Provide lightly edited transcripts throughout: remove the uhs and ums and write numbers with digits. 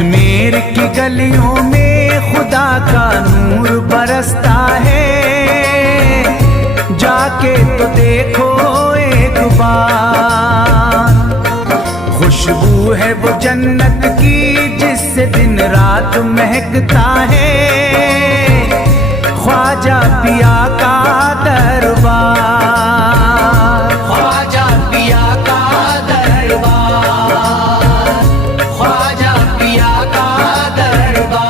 अजमेर की गलियों में खुदा का नूर बरसता है, जाके तो देखो एक बार। खुशबू है वो जन्नत की जिससे दिन रात महकता है, ख्वाजा पिया का दरबार, ख्वाजा पिया का दरबार, ख्वाजा पिया का दरबार।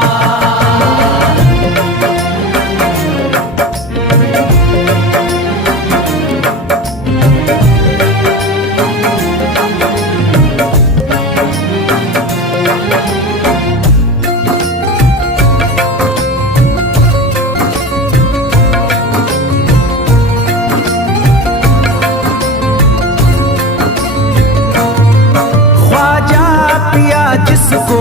जिसको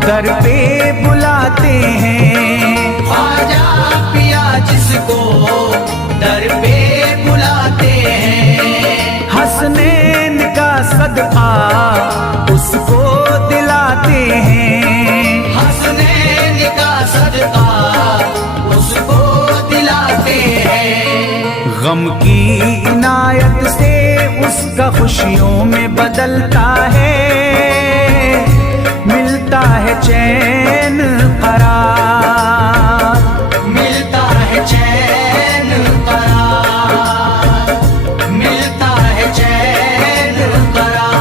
दर पे बुलाते हैं, ख्वाजा पिया जिसको दर पे बुलाते हैं, हसनैन का सदका उसको दिलाते हैं, हसनैन का सदका उसको दिलाते हैं। गम की इनायत से उसका खुशियों में बदलता है, मिलता है चैन करार, मिलता है चैन करार, मिलता है चैन करार।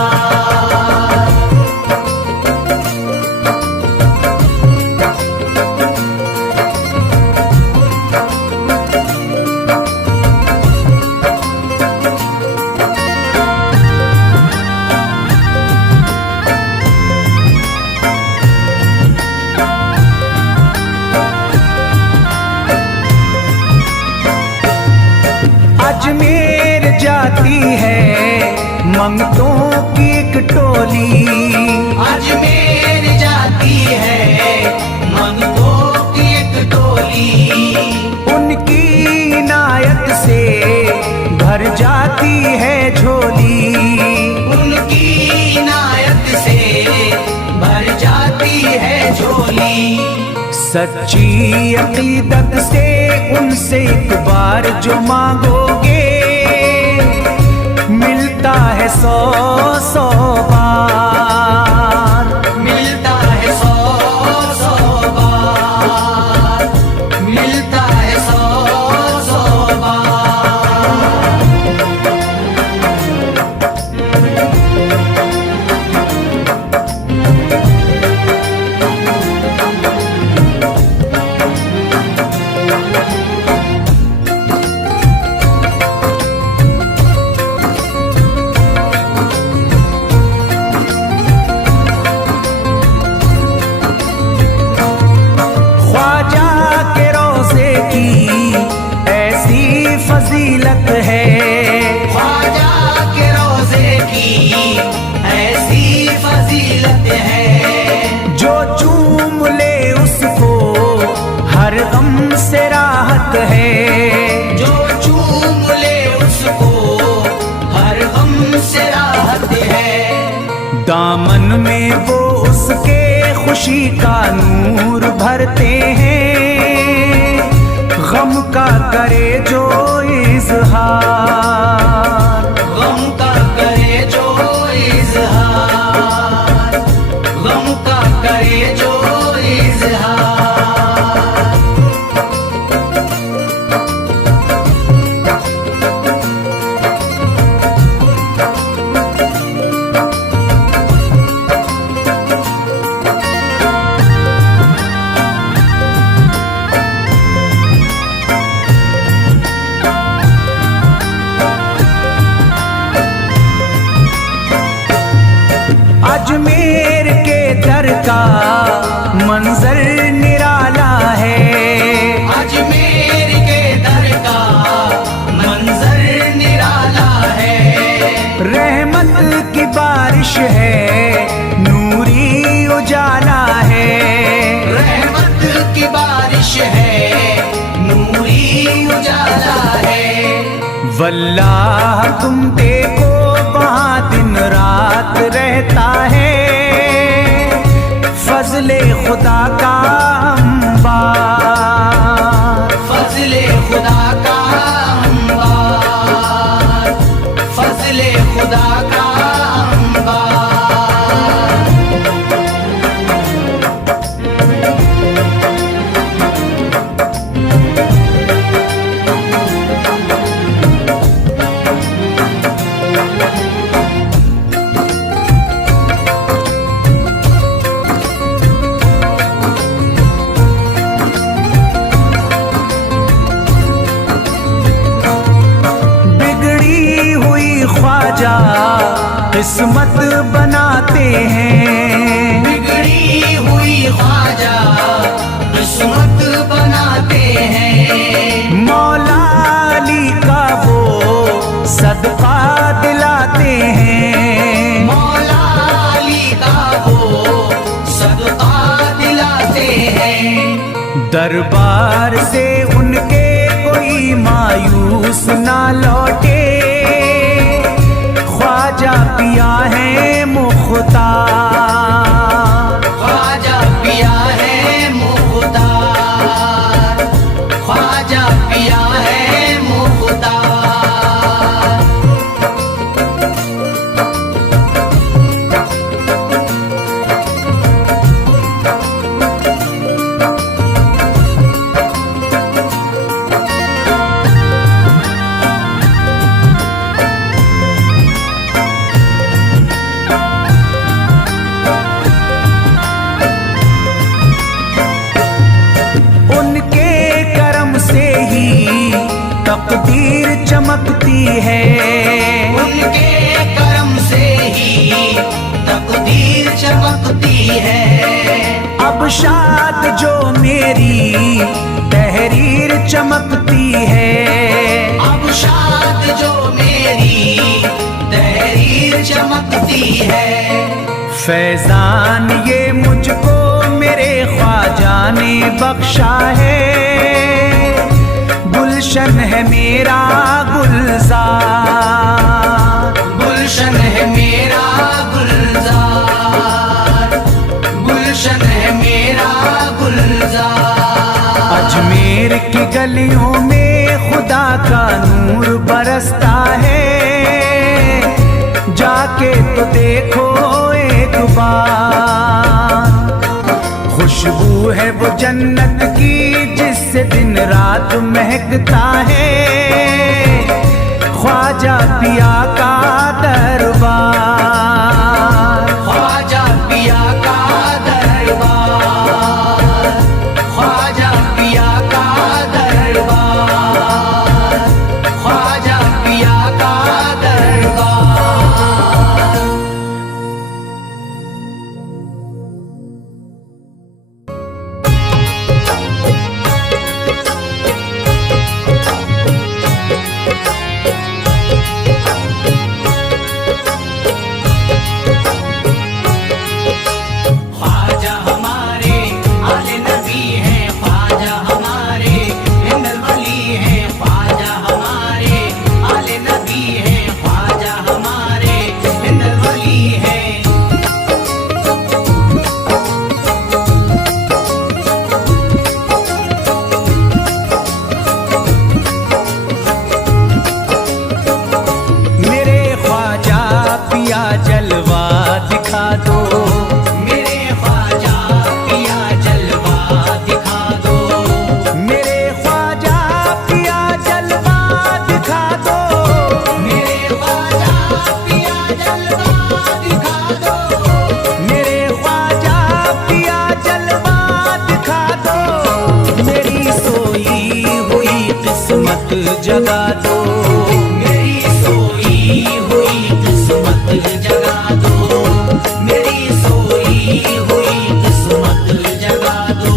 अजमेर जाती है मंगतों की एक टोली, अजमेर जाती है मंगतों की एक टोली, उनकी इनायत से भर जाती है झोली, उनकी इनायत से भर जाती है झोली। सच्ची अकीदत से उनसे एक बार जो मांगोगे, मिलता है 100 बार, मिलता है 100 बार, मिलता है 100 बार। फजीलत है ख्वाजा के रोज़े की ऐसी फजीलत है, जो चूम ले उसको हर गम से राहत है, जो चूम ले उसको हर गम से राहत है। दामन में वो उसके खुशी का नूर भरते हैं, गम का करे जो इज़हार, गम का करे जो इज़हार, गम का करे जो इज़हार। अजमेर के दर का मंजर निराला है, अजमेर के दर का मंजर निराला है। रहमत की बारिश है नूरी उजाला है, रहमत की बारिश है नूरी उजाला है। वल्लाह तुम देखो वहाँ दिन रात रहता है, फजले खुदा का अंबार, फजले खुदा का अंबार, फजले खुदा का अंबार। किस्मत बनाते हैं, बिगड़ी हुई ख्वाजा किस्मत बनाते हैं। मौला अली का वो सदका दिलाते हैं, मौला अली का वो सदका दिलाते हैं। दरबार से उनके कोई मायूस ना लौटे, ख्वाजा पिया है मुख्तार, ख्वाजा पिया है मुख्तार, ख्वाजा पिया है मुख्तार। तकदीर चमकती है, उनके करम से ही तकदीर चमकती है। अब शाद जो मेरी तहरीर चमकती है, अब शाद जो मेरी तहरीर चमकती है। फैजान ये मुझको मेरे ख्वाजा ने बख्शा है, गुलशन है मेरा गुलजार, गुलशन है मेरा गुलजार, गुलशन है मेरा गुलजार। अजमेर की गलियों में खुदा का नूर बरसता है, जाके तो देखो एक बार। खुशबू है वो जन्नत की जिससे दिन रात महकता है, ख्वाजा पिया का दरबार, ख्वाजा पिया का दरबार, ख्वाजा पिया का दरबार, ख्वाजा पिया का दरबार। जगा दो, मेरी सोई हुई किस्मत जगा दो, मेरी सोई हुई किस्मत जगा दो।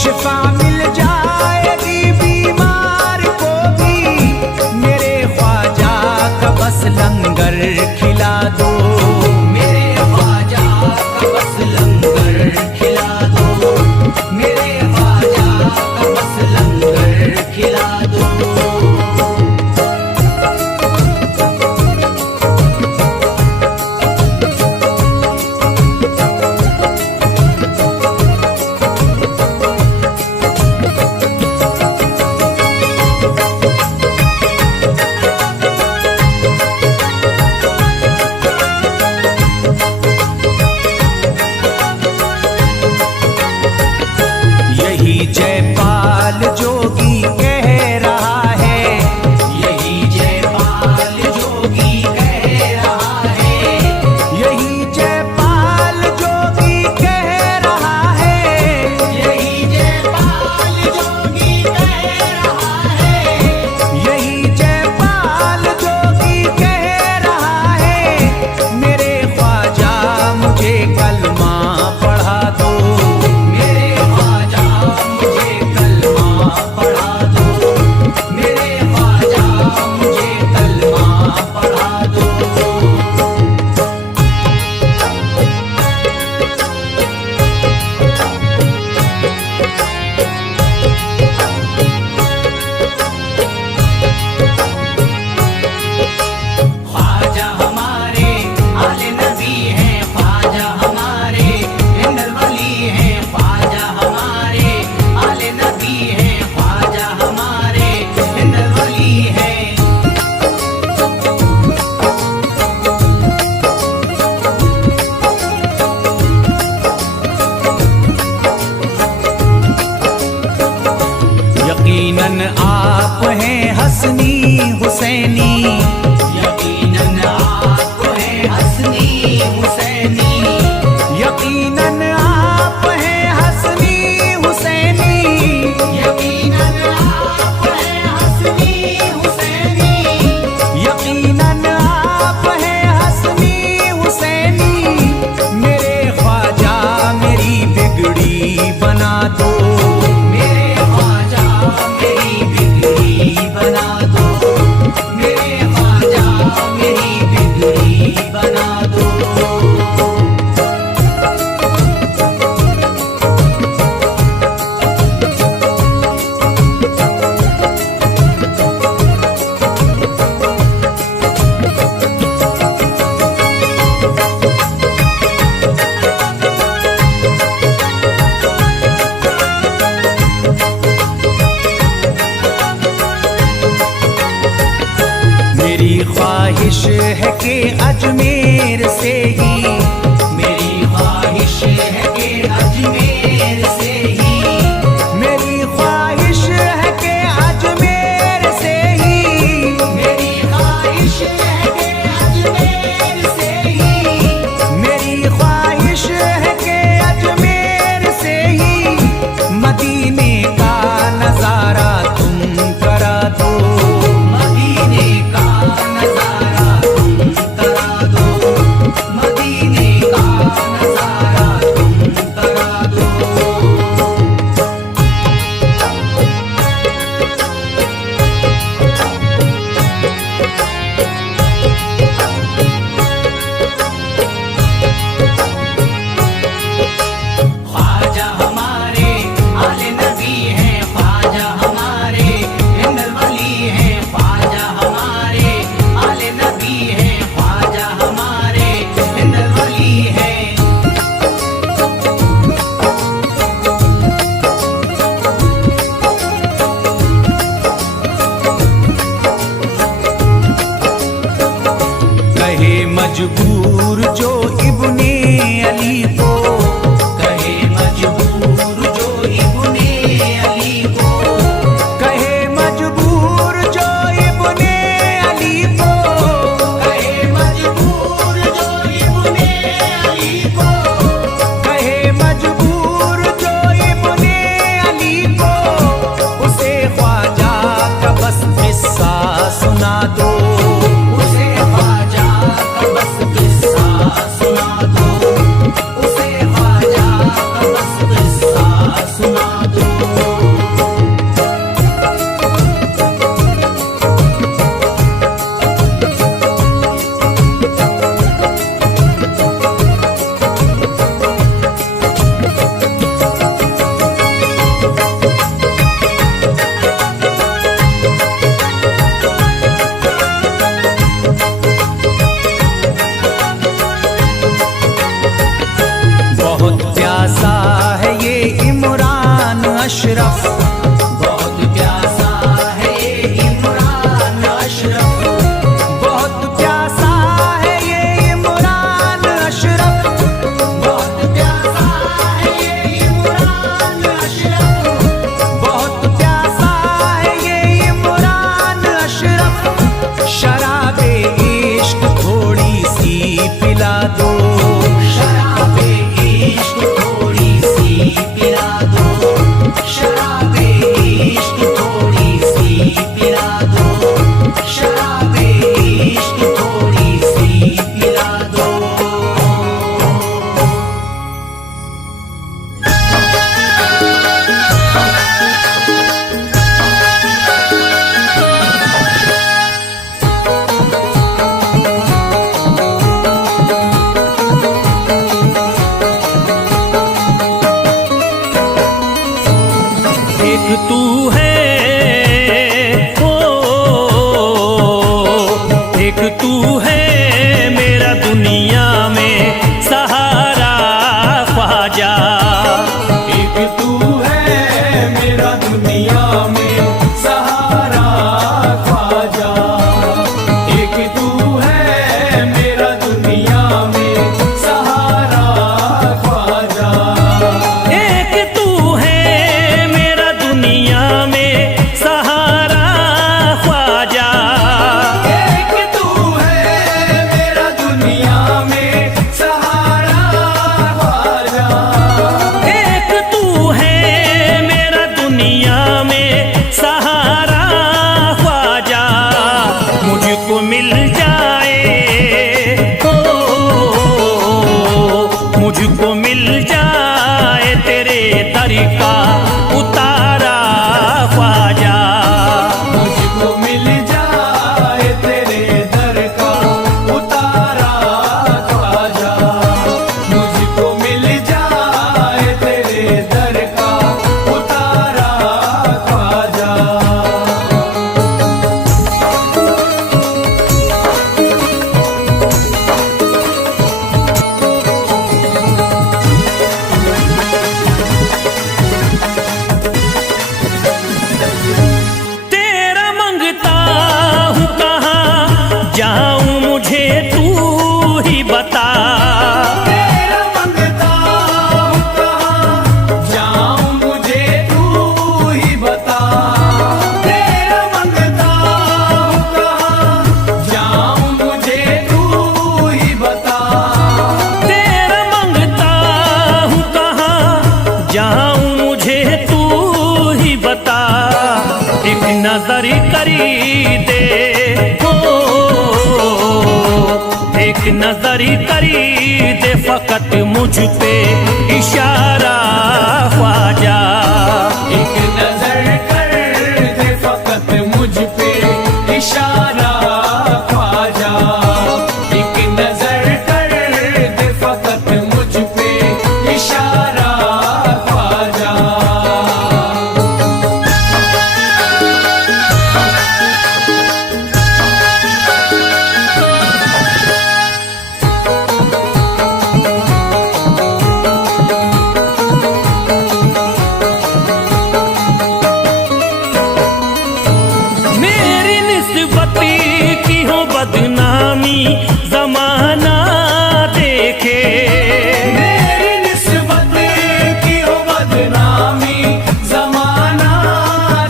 शिफा मिल जाएगी बीमार को भी, मेरे ख्वाजा का बस लंगर खिला दो, मेरे ख्वाजा का बस लंगर खिला दो, मेरे ख्वाजा का बस लंगर खिला दो। यही जयपाल जोगी कह रहा है, यही जयपाल जोगी कह रहा है, यही जयपाल जोगी कह रहा है, यही जयपाल जोगी कह रहा है, यही जयपाल जोगी कह रहा है, मेरे ख्वाजा मुझे कलमा पढ़ा दो, मेरे ख्वाजा मुझे कलमा पढ़ा दो, मेरे ख्वाजा मुझे कलमा पढ़ा दो। ख्वाजा हमारे आले नबी हैं, ख्वाजा हमारे हिंदल वली हैं, ख्वाजा हमारे आले नबी हैं, ख्वाजा हमारे हिंदल वली हैं। यकीनन आप हैं हसनी हुसैनी, यकीनन आप हैं हसनी हुसैनी, यकीनन आप हैं हसनी हुसैनी, यकीनन आप हैं हसनी हुसैनी, यकीनन आप हैं हसनी हुसैनी, मेरे ख्वाजा मेरी बिगड़ी बना दो, मेरे ख्वाजा मेरी बिगड़ी बना दो, मेरे ख्वाजा मेरी बिगड़ी बना दो। मेरी ख्वाहिश है कि अजमेर से ही, मेरी ख्वाहिश है कि अजमेर से ही, मेरी ख्वाहिश है कि अजमेर से ही, मेरी ख्वाहिश है कि अजमेर से ही, मेरी ख्वाहिश है कि अजमेर से ही, मदीने का नजारा तुम करा दो, मदीने का नजारा तुम करा दो, अशरफ, बहुत प्यासा है ये इमरान अशरफ, बहुत प्यासा है ये इमरान अशरफ, बहुत प्यासा है ये इमरान अशरफ, बहुत प्यासा है ये इमरान अशरफ। शराबे इश्क थोड़ी सी पिला दो, शराबे इश्क थोड़ी सी पिला दो, शराबे इश्क थोड़ी सी पिला दो, शराबे इश्क थोड़ी सी पिला दो। एक तू है ओ, एक तू है मेरा दुनिया में सहारा ख्वाजा, एक तू है मेरा दुनिया में सहारा ख्वाजा, एक तू है मेरा दुनिया में सहारा ख्वाजा, एक तू है मेरा दुनिया में सहारा ख्वाजा, एक तू है मेरा दुनिया में सहारा ख्वाजा, एक तू है मेरा दुनिया में सहारा ख्वाजा। मुझको मिल जाए ओ, मुझको मिल जाए तेरे दर का उतारा ख्वाजा, मुझको मिल जाए तेरे दर का उतारा ख्वाजा, मुझको मिल जाए तेरे दर का उतारा ख्वाजा। तेरा मंगता हूँ कहाँ जाऊँ मुझे तू ही बता, तेरा मंगता हूँ कहाँ जाऊँ मुझे तू ही बता, तेरा मंगता हूँ कहाँ जाऊँ मुझे तू ही बता, तेरा मंगता हूँ कहाँ जाऊँ मुझे तू ही बता। एक नजर करी दे हो, एक नजर करी दे फकत मुझ पे इशारा ख्वाजा, एक नजर कर दे फकत मुझ पे इशारा ख्वाजा, एक नजर कर दे फकत मुझ पे इशारा ख्वाजा। मेरी निस्बती की हो बदनामी जमाना देखे, मेरी निस्बत की हो बदनामी जमाना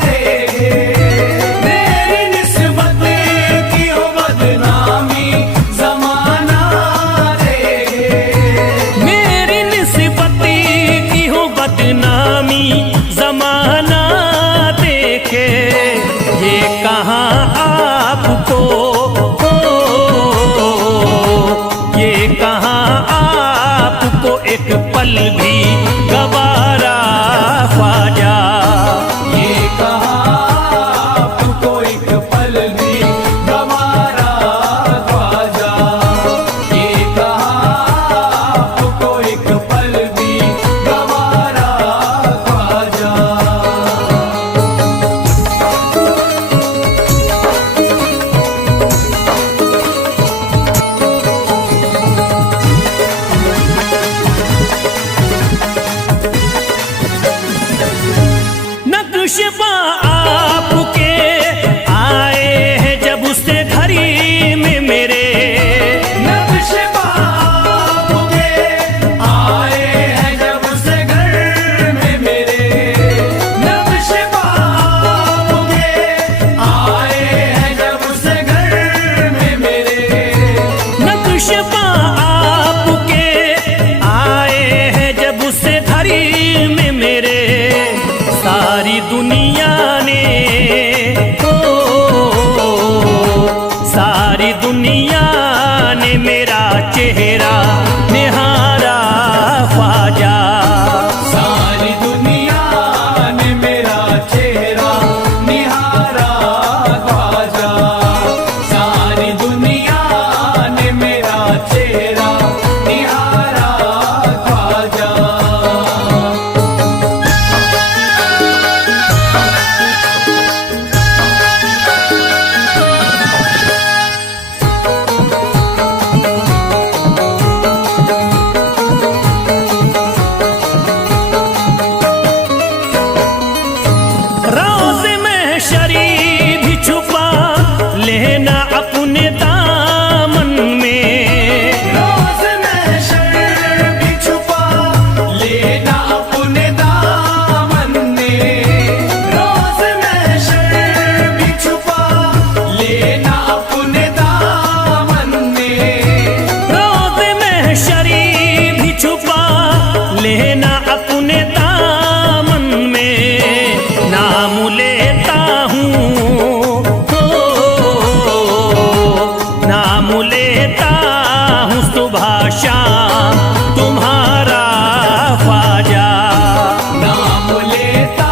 देखे, मेरी निस्बत की हो बदनामी जमाना देखे, मेरी निस्बती की हो बदनामी जमाना देखे। ये कहाँ आपको हो, ये कहाँ आपको एक पल भी गवारा ख्वाजा, ये कहा आपको एक पल भी गवारा ख्वाजा, ये कहा आपको एक पल भी गवारा ख्वाजा। नक्शबा आपके आए हैं जब उससे घड़ी में मेरे, नक्शबा आपके आए हैं जब उससे घर में मेरे, नक्शबा आपके आए हैं जब उससे घर में मेरे, नक्शबा आपके आए हैं जब उससे घड़ी में मेरे। सारी दुनिया ने सारी दुनिया ने मेरा चेहरा निहारा ख्वाजा, सारी दुनिया ने मेरा चेहरा निहारा ख्वाजा, सारी दुनिया ने मेरा चेहरा निहारा ख्वाजा। रोज़ में शरीफ भी छुपा लेना अपने दामन में, रोज़ में शर्म भी छुपा लेना अपने दामन में, रोज़ में शर्म भी छुपा लेना अपने दामन में, रोज़ में शरीफ भी छुपा लेना अपने दामन में। नाम लेता हूँ नाम लेता हूँ सुबह शाम तुम्हारा ख्वाजा, नाम लेता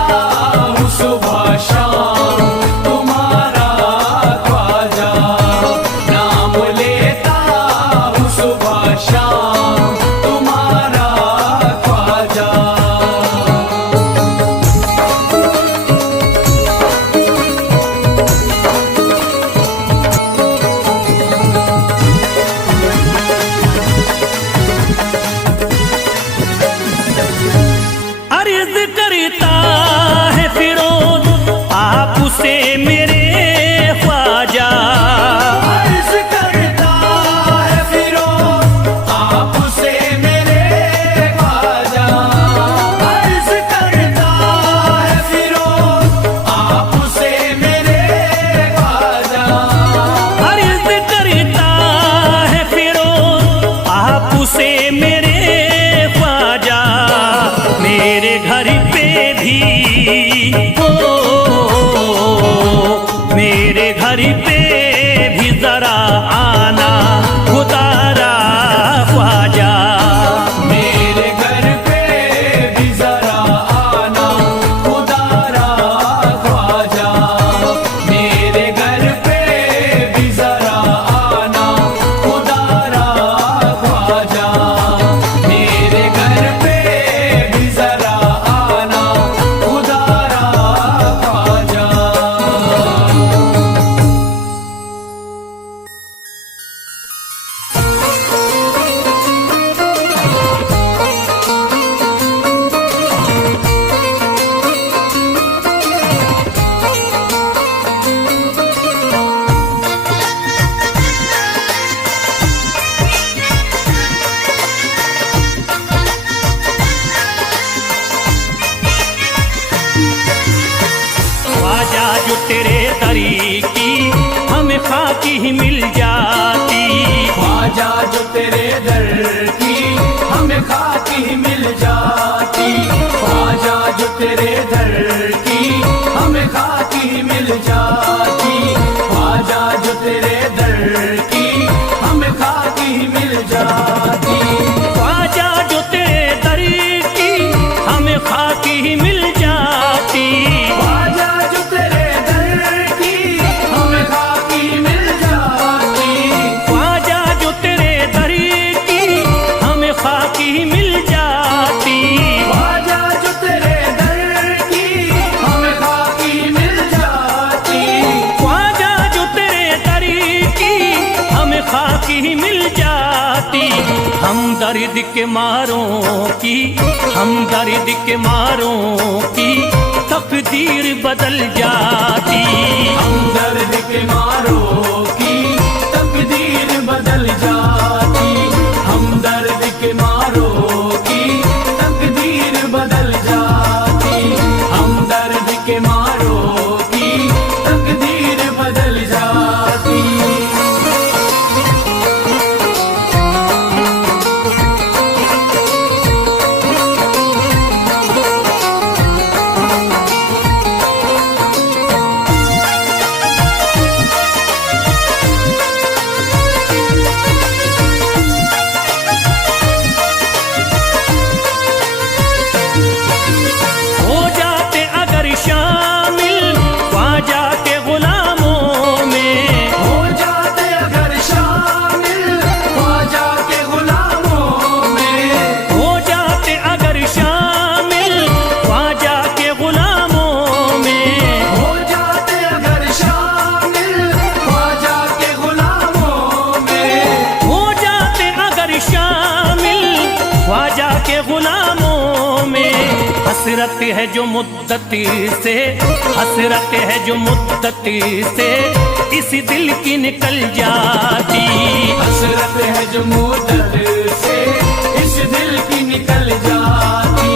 हूँ सुबह शाम तुम्हारा ख्वाजा, नाम लेता हूँ सुबह शाम तुम्हारा ख्वाजा। अर्ज करता है फिरोज आपसे मेरे ख्वाजा, अर्ज़ करता है फिरोज आपसे मेरे ख्वाजा, अर्ज़ करता है फिरोज आपसे मेरे ख्वाजा, अर्ज करता है फिरोज आपसे मेरे ख्वाजा। मेरे घर पे भी मेरे घर पे भी जरा आना खुदारा ख्वाजा, मेरे घर पे भी जरा आना खुदारा ख्वाजा, मेरे घर पे भी जरा आना खुदारा ख्वाजा, मेरे घर पे भी जरा आना खुदारा ख्वाजा। ख्वाजा जो तेरे दरी की हमें खाकी ही मिल जाती, ख्वाजा जो तेरे दर की हमें खाकी मिल जाती, ख्वाजा जो तेरे दर की हमें खाकी मिल जाती, ख्वाजा जो तेरे दर की हमें खाकी मिल जाती, ख्वाजा जो तेरे दरी की हमें खाकी ही मिल जाती, ख्वाजा जो तेरे दर की हमें खाकी मिल जाती, ख्वाजा जो तेरे दरी की हमें खाकी ही मिल जाती। ख्वाजा जो तेरे दर की हमें खाकी मिल जाती, ख्वाजा जो तेरे दरी की हमें खाकी ही मिल जाती। हम दर्द के मारों की हम दर्द के मारों की तकदीर तकदीर बदल जाती। हमदर्द के मारों की तकदीर बदल जाती, हमदर्द के मारों की तकदीर बदल जाती, हमदर्द के मारों की तकदीर बदल जाती। हो जाते अगर शामिल ख्वाजा के गुलामों में, हो जाते अगर शामिल ख्वाजा के गुलामों में, हो जाते अगर शामिल ख्वाजा के गुलामों में, हो जाते अगर शामिल ख्वाजा के गुलामों में, हो जाते अगर शामिल ख्वाजा के गुलामों में। हसरत है जो मुद्दती से, हसरत है जो मुद्दती से इस दिल की निकल जाती। हसरत है जो मुद्दत से इस दिल की निकल जाती,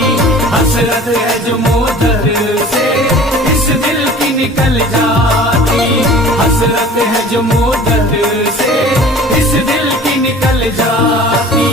हसरत है जो मुद्दत से इस दिल की निकल जाती, हसरत है जो मुद्दत से इस दिल की निकल जाती।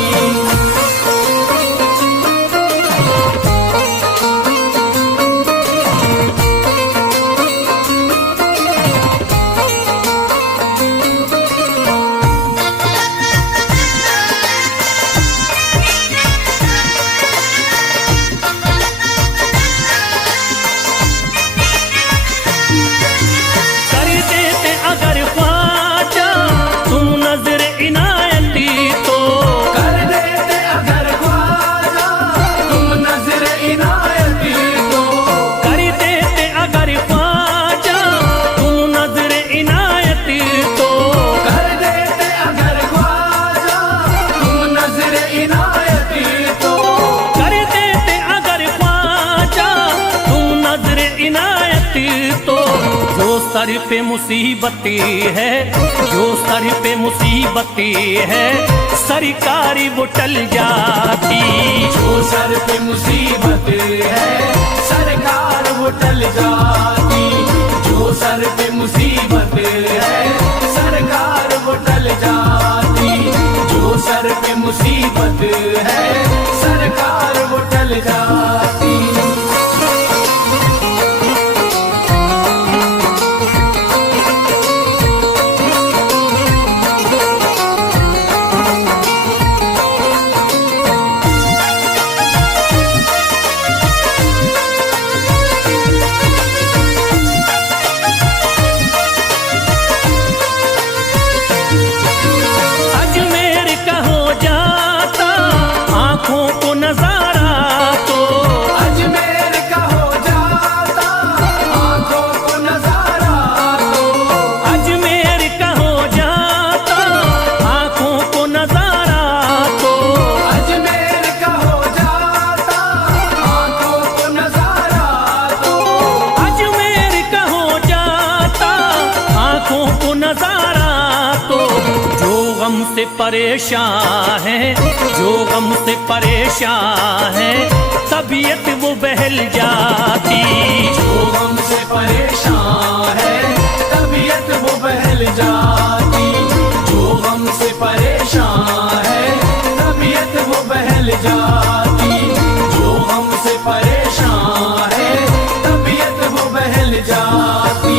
कर देते अगर ख्वाजा तुम नजर इनायती तो, कर देते अगर ख्वाजा तुम नजर इनायती तो, कर देते अगर ख्वाजा तुम नजर इनायती तो, कर देते अगर ख्वाजा तुम नजर इनायती तो, कर देते अगर ख्वाजा तुम नजर इनायती तो। जो सर पे मुसीबती है, जो सर पे मुसीबती है सरकारी वो टल जाती। जो सर पे मुसीबत है सरकार वो टल जाती, जो सर पे मुसीबत है सरकार वो टल जाती, जो सर पे मुसीबत है सरकार वो टल जाती। अजमेर का हो जाता आंखों को नजारा तो, अजमेर का हो जाता आंखों को नजारा तो, अजमेर का हो जाता आंखों को नजारा तो, अजमेर का हो जाता आंखों को नजारा तो, अजमेर का हो जाता आंखों को नजारा तो। जो गम से परेशान है, जो गम से परेशान है तबीयत वो बहल जाती। जो गम से परेशान है तबीयत वो बहल जाती, जो गम से परेशान है तबीयत वो बहल जाती, जो गम से परेशान है तबीयत वो बहल जाती।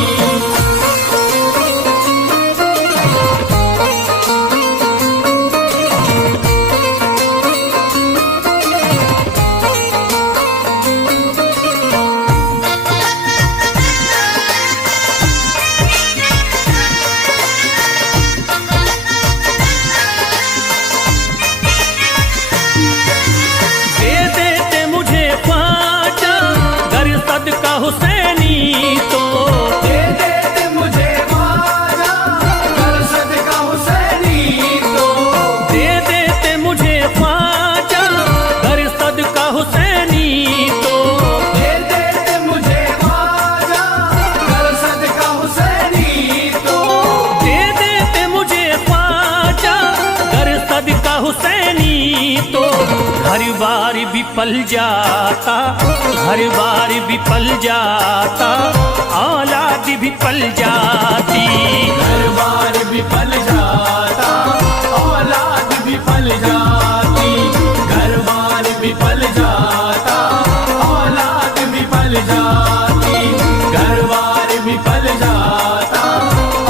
दे देते मुझे ख्वाजा गर सदका हुसैनी तो, दे देते मुझे ख्वाजा कर सदका हुसैनी तो, दे देते मुझे ख्वाजा गर सदका हुसैनी तो, दे देते मुझे ख्वाजा हर बार विफल जाता, हर बार विफल जाता, औलाद विफल जाती। हर बार विफल जाता, औलाद विफल जाती। घर बार विफल जाता, औलाद विफल जाती। घर बार विफल जाता,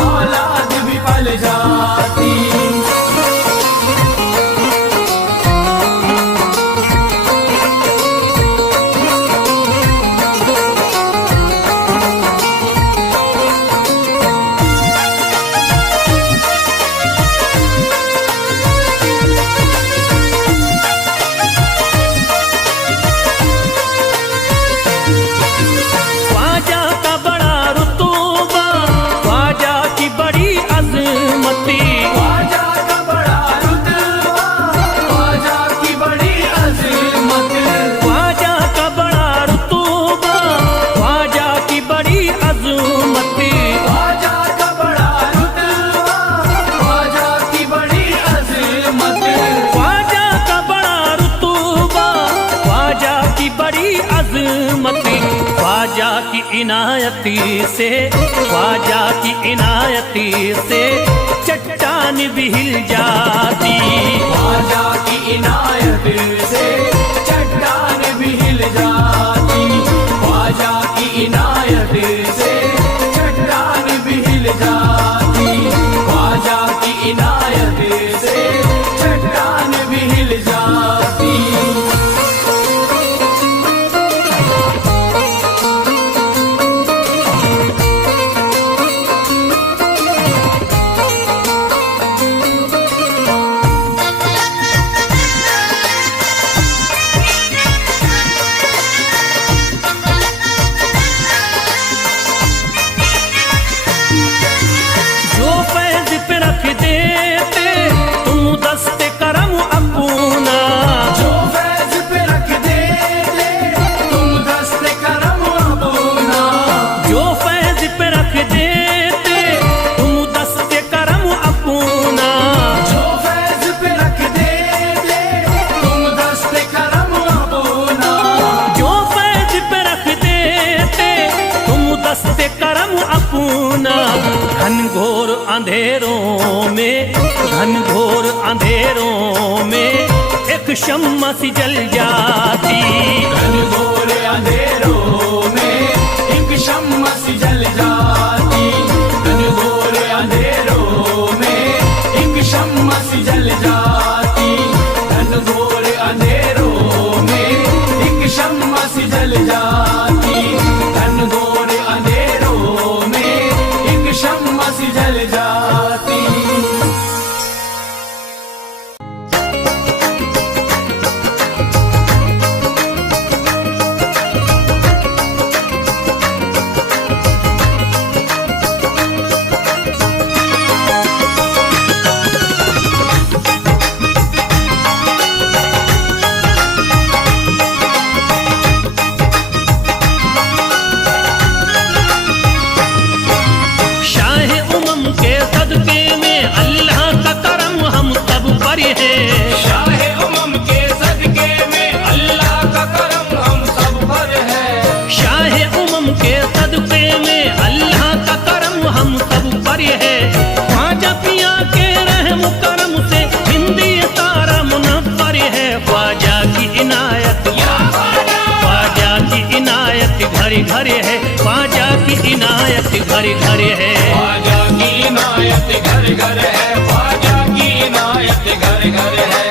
औलाद विफल जाती। ख्वाजा का बड़ा रुतबा, ख्वाजा की बड़ी अजमती। ख्वाजा का बड़ा रुतबा, ख्वाजा की बड़ी अज़मत। ख्वाजा का बड़ा रुतबा, ख्वाजा की बड़ी अजमती। ख्वाजा का बड़ा रुतबा, ख्वाजा की बड़ी अज़मत। ख्वाजा का बड़ा रुतबा, ख्वाजा की बड़ी अजमती। ख्वाजा की इनायती से, ख्वाजा की इनायती से चट्टान भी हिल जाती। ख्वाजा की इनायत से चट्टान भी हिल जाती। ख्वाजा की इनायत से चट्टान भी हिल जाती। ख्वाजा की इनायत से चट्टान भी हिल जाती। जो फैज पे रख देते तुम दस्ते करम अपना। जो फैज पे रख देते तुम दस्ते करम अपना। जो फैज पे रख देते तुम दस्ते करम अपना। जो फैज पे रख देते तुम दस्ते करम अपना। जो फैज पे रख देते तुम दस्ते करम अपना। घनघोर अंधेरों में, घनघोर अंधेरों में एक शम्मा सी जल जाती। घनघोर अंधेरों में एक शम्मा सी जल जाती। घनघोर अंधेरों में एक शम्मा सी जल जाती। घनघोर अंधेरों में एक शम्मा सी जल जाती। घनघोर अंधेरों में एक शम्मा सी जल जाती। शाह उमम के सदके में अल्लाह का करम हम सब पर है। शाह उमम के सदके में अल्लाह का करम हम सब पर है। शाह उमम के सदके में अल्लाह का करम हम सब पर है। ख्वाजा पिया के रहम करम से हिंदी तारा मुनव्वर है। ख्वाजा की इनायत, ख्वाजा की इनायत घर घर है। ख्वाजा की इनायत घर घर है। ख्वाजा की इनायत घर घर है। ख्वाजा की इनायत घर घर है।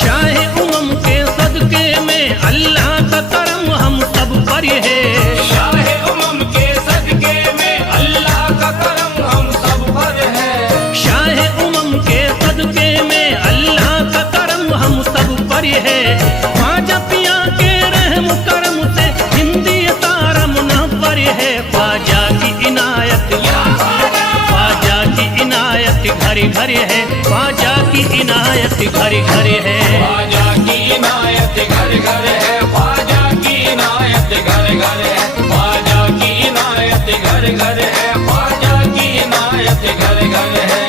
शाह उमम के सदके में अल्लाह का करम हम सब पर है। शाह उमम के सदके में अल्लाह का करम हम सब पर है। शाह उमम के सदके में अल्लाह का करम हम सब पर है। ख्वाजा पिया के रहम करम से हिंदी तारा मुनव्वर है। ख्वाजा की इनायत, ख्वाजा की इनायत घर घर है। ख्वाजा की इनायत घर घर है। ख्वाजा की इनायत घर घर है। ख्वाजा की इनायत घर घर है। ख्वाजा की इनायत घर घर है। ख्वाजा की इनायत घर घर है।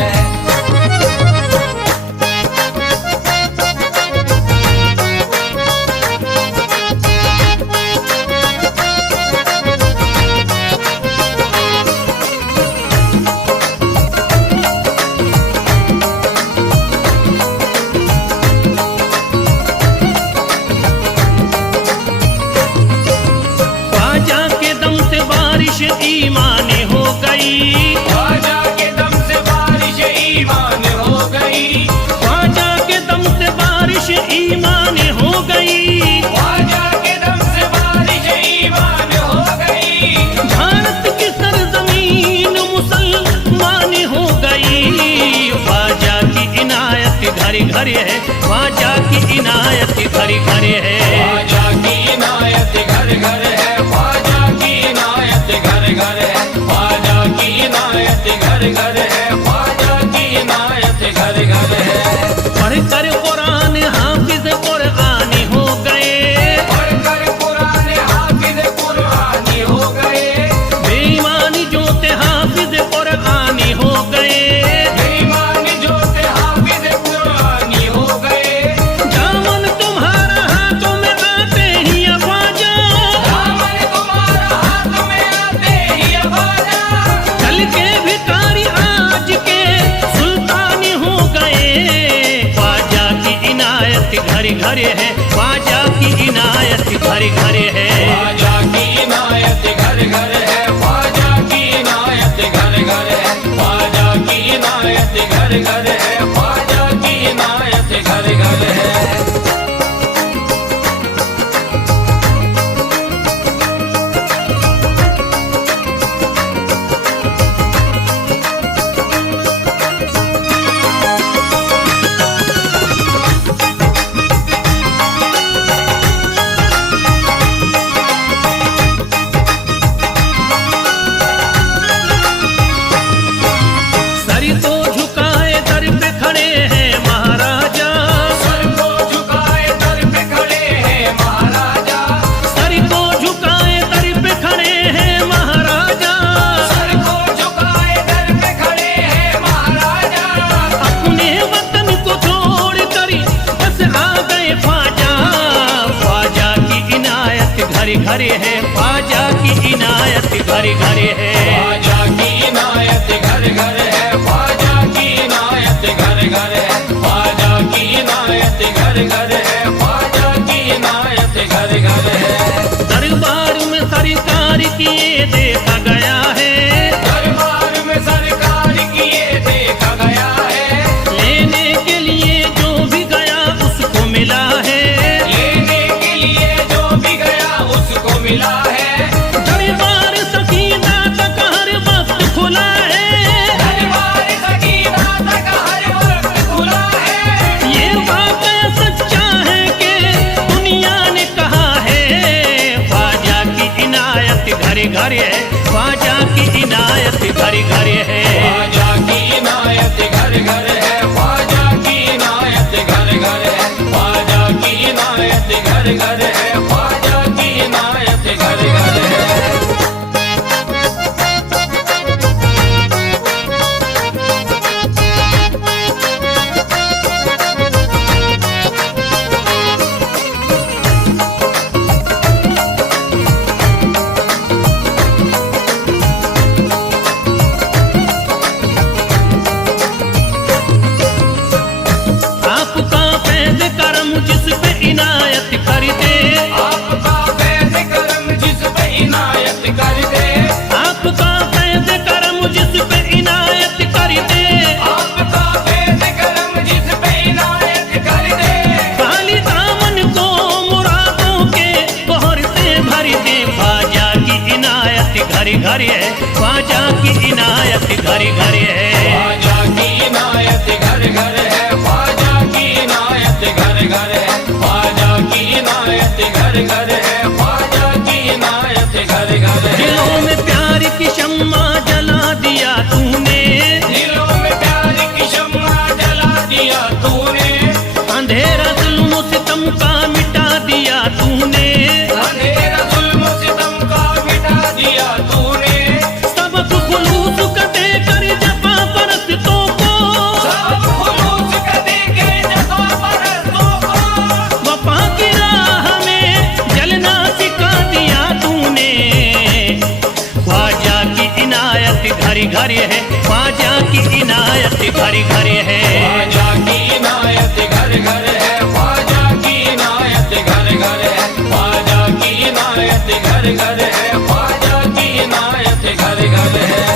घड़ी है, ख्वाजा की इनायत घड़ी घड़ी है। ख्वाजा की इनायत घर घर है, ख्वाजा की इनायत घर घर है, ख्वाजा की इनायत घर घर है, ख्वाजा की इनायत घर घर है। पढ़कर कुरान हाफिज कुरानी हो गए, पढ़कर कुरान हाफिज कुरानी हो गए, बेईमानी जो थे हाफिज कुरानी हो गए, बेईमानी जो थे हाफिज कुरानी हो गए। दामन तुम्हारा हाथों में आते ही ख्वाजा, दामन तुम्हारा हाथ में आते ही ख्वाजा, कल के भिखारी आज के सुल्तानी हो गए। ख्वाजा की इनायत घड़ी घड़ी है, ख्वाजा की इनायत घड़ी घड़ी है। ख्वाजा की इनायत घर घर है, ख्वाजा की इनायत घर घर है, ख्वाजा की इनायत घर घर है, ख्वाजा की इनायत घर घर है। सर तो झुकाए दर पे खड़े हैं महाराजा, सर को झुकाए दर पे खड़े हैं महाराजा, सर को झुकाए दर पे खड़े हैं महाराजा, सर को झुकाए दर पे खड़े हैं महाराजा। अपने वतन को छोड़ कर बस आ गए ख्वाजा। ख्वाजा की इनायत घड़ी घड़ी है, ख्वाजा की इनायत घड़ी घड़ी है। ख्वाजा की इनायत घर घर है, ख्वाजा की इनायत घर घर है, ख्वाजा की इनायत घर घर है, ख्वाजा की इनायत घर घर है। दरबार में सरकार किए देखा गया है, दरबार में सरकार किए देखा गया है, लेने के लिए जो भी गया उसको मिला है, लेने के लिए जो भी गया उसको मिला है। दरबार सकीना तक हर वक्त खुला है, दरबार सकीना तक हर वक्त खुला है। ये वाक़या सच्चा है कि दुनिया ने कहा है। ख्वाजा की इनायत घड़ी घड़ी है, ख्वाजा की इनायत घड़ी घड़ी है। ख्वाजा की इनायत घर घर है, ख्वाजा की इनायत घर घर है, ख्वाजा की इनायत घर घर है, ख्वाजा की इनायत घर घर है। आपका फैज़ करम जिस पे इनायत कर दे, आपका फैज़ करम जिस पे इनायत कर दे, आपका फैज़ करम जिस पे इनायत कर दे, आपका फैज़ करम जिस पे इनायत कर दे। खाली दामन को मुरादों के बहर से भर दे। ख्वाजा की इनायत घड़ी घड़ी है, ख्वाजा की इनायत घड़ी घड़ी है। ख्वाजा की इनायत घर घर है, ख्वाजा की इनायत घर घर है, ख्वाजा की इनायत घर घर है, ख्वाजा की इनायत घर घर है। दिलों में प्यार की शम्मा जला दिया तूने, दिलों में प्यार की शम्मा जला दिया तूने, अंधेरा जुल्म सितम का मिटा दिया तूने, अंधेरा जुल्म सितम का मिटा दिया तूने। सबक खुलूस का देकर जफा परस्तों को, सब खुलूस का देके जफा परस्तों को, वफा की राह में जलना सिखा दिया तूने। ख्वाजा की इनायत घड़ी घड़ी है, ख्वाजा की इनायत घड़ी घड़ी है। ख्वाजा की इनायत घर घर है, ख्वाजा की इनायत घर घर है, ख्वाजा की इनायत घर घर है, ख्वाजा की इनायत घर घर है।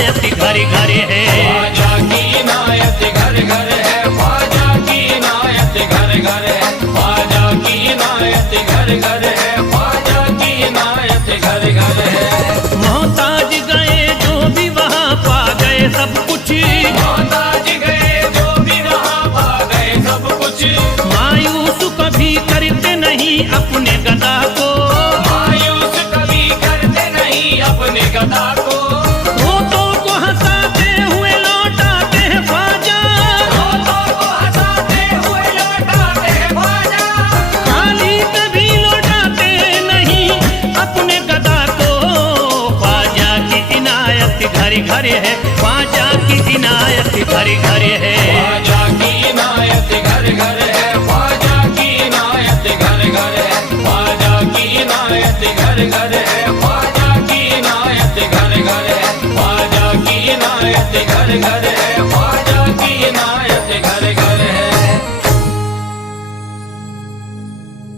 इनायत घर घर है। ख्वाजा की इनायत घर घर है, ख्वाजा की इनायत घर घर है, ख्वाजा की इनायत घर घर है, ख्वाजा की इनायत घर घर है। मोहताज गए जो भी वहाँ पा गए सब कुछ, मोहताज गए जो भी वहाँ पा गए सब कुछ। मायूस कभी करते नहीं अपने गदा को, मायूस कभी करते नहीं अपने गदा को। रोतों को हंसाते हुए लौटाते हैं ख्वाजा, रोतों को हंसाते हुए लौटाते हैं ख्वाजा। खाली कभी लौटाते नहीं अपने गदा को। ख्वाजा की इनायत घर घर है, ख्वाजा की इनायत घर घर है। ख्वाजा की इनायत घर घर है,